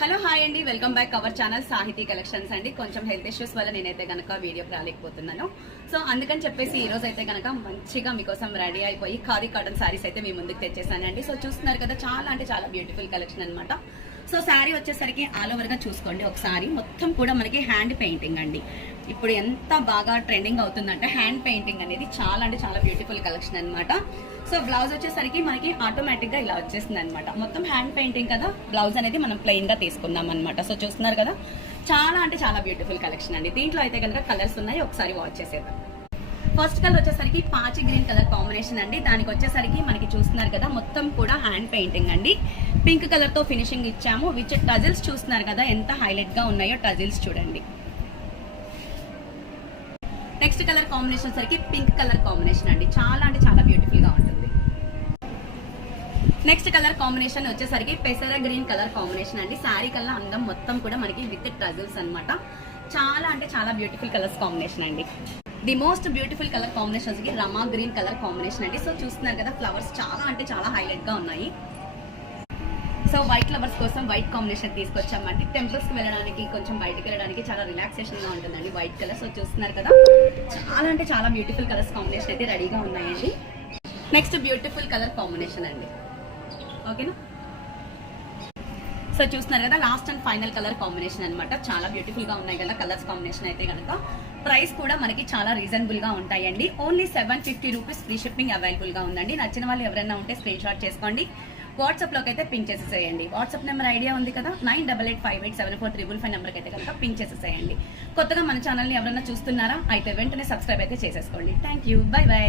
Hello hi అండి, welcome back our channel సాహితీ collections అండి. కొంచెం హెల్త్ ఇష్యూస్ వల్ల నేనైతే కనుక వీడియోకి రాలేకపోతున్నాను. సో అందుకని చెప్పేసి ఈ రోజు అయితే కనుక మంచిగా మీకోసం రెడీ అయిపోయి ఖాదీ కాటన్ శారీస్ అయితే మీ ముందుకు తెచ్చేసానండి. సో చూస్తున్నారు కదా, చాలా అంటే చాలా బ్యూటిఫుల్ కలెక్షన్ అనమాట. సో శారీ వచ్చేసరికి ఆల్ ఓవర్ గా చూసుకోండి. ఒకసారి మొత్తం కూడా మనకి హ్యాండ్ పెయింటింగ్ అండి. ఇప్పుడు ఎంత బాగా ట్రెండింగ్ అవుతుందంటే హ్యాండ్ పెయింటింగ్ అనేది చాలా అంటే చాలా బ్యూటిఫుల్ కలెక్షన్ అనమాట. సో బ్లౌజ్ వచ్చేసరికి మనకి ఆటోమేటిక్ గా ఇలా వచ్చేసింది అనమాట. మొత్తం హ్యాండ్ పెయింటింగ్ కదా, బ్లౌజ్ అనేది మనం ప్లెయిన్ గా తీసుకుందాం అనమాట. సో చూస్తున్నారు కదా, చాలా అంటే చాలా బ్యూటిఫుల్ కలెక్షన్ అండి. దీంట్లో అయితే కనుక కలర్స్ ఉన్నాయి, ఒకసారి వాచ్ చేసేద్దాం. ఫస్ట్ కలర్ వచ్చేసరికి పాచి గ్రీన్ కలర్ కాంబినేషన్ అండి. దానికి వచ్చేసరికి మనకి చూస్తున్నారు కదా, మొత్తం కూడా హ్యాండ్ పెయింటింగ్ అండి. పింక్ కలర్ తో ఫినిషింగ్ ఇచ్చాము. విత్ టజిల్స్ చూస్తున్నారు కదా, ఎంత హైలైట్ గా ఉన్నాయో టజిల్స్ చూడండి. నెక్స్ట్ కలర్ కాంబినేషన్ వచ్చేసరికి పింక్ కలర్ కాంబినేషన్ అండి. చాలా అంటే చాలా బ్యూటిఫుల్ గా ఉంటుంది. నెక్స్ట్ కలర్ కాంబినేషన్ వచ్చేసరికి పెసర గ్రీన్ కలర్ కాంబినేషన్ అండి. శారీ కల్లా అందం మొత్తం కూడా మనకి విత్ టజిల్స్ అనమాట. చాలా అంటే చాలా బ్యూటిఫుల్ కలర్స్ కాంబినేషన్ అండి. The most beautiful colour combination వచ్చి రమా గ్రీన్ కలర్ కాంబినేషన్ అండి. సో చూస్తున్నారు కదా, ఫ్లవర్స్ చాలా అంటే చాలా హైలైట్ గా ఉన్నాయి. సో వైట్ ఫ్లవర్స్ కోసం వైట్ కాంబినేషన్ తీసుకొచ్చామండి. టెంపుల్స్ కి వెళ్ళడానికి, కొంచెం బయటకు వెళ్ళడానికి చాలా రిలాక్సేషన్ గా ఉంటుందండి వైట్ కలర్. సో చూస్తున్నారు కదా, చాలా అంటే చాలా బ్యూటిఫుల్ కలర్స్ కాంబినేషన్ అయితే రెడీగా ఉన్నాయండి. నెక్స్ట్ బ్యూటిఫుల్ కలర్ కాంబినేషన్ అండి. ఓకేనా, సో చూస్తున్నారు కదా, last and final colour combination అనమాట. చాలా బ్యూటిఫుల్ గా ఉన్నాయి కదా కలర్స్ కాంబినేషన్ అయితే కనుక. ప్రైస్ కూడా మనకి చాలా రీజనబుల్ గా ఉంటాయండి. Only 750 rupees free shipping available గా ఉందండి. నచ్చిన వాళ్ళు ఎవరైనా ఉంటే స్క్రీన్ షాట్ చేసుకోండి, వాట్సాప్ లోకి అయితే పింక్ చేసేసేయండి. వాట్సాప్ నెంబర్ ఐడియా ఉంది కదా, 9885874355 నెంబర్కి అయితే కనుక పింక్ చేసేసేయండి. కొత్తగా మన ఛానల్ని ఎవరైనా చూస్తున్నారా అయితే వెంటనే సబ్స్క్రైబ్ అయితే చేసేసుకోండి. Thank you, by by.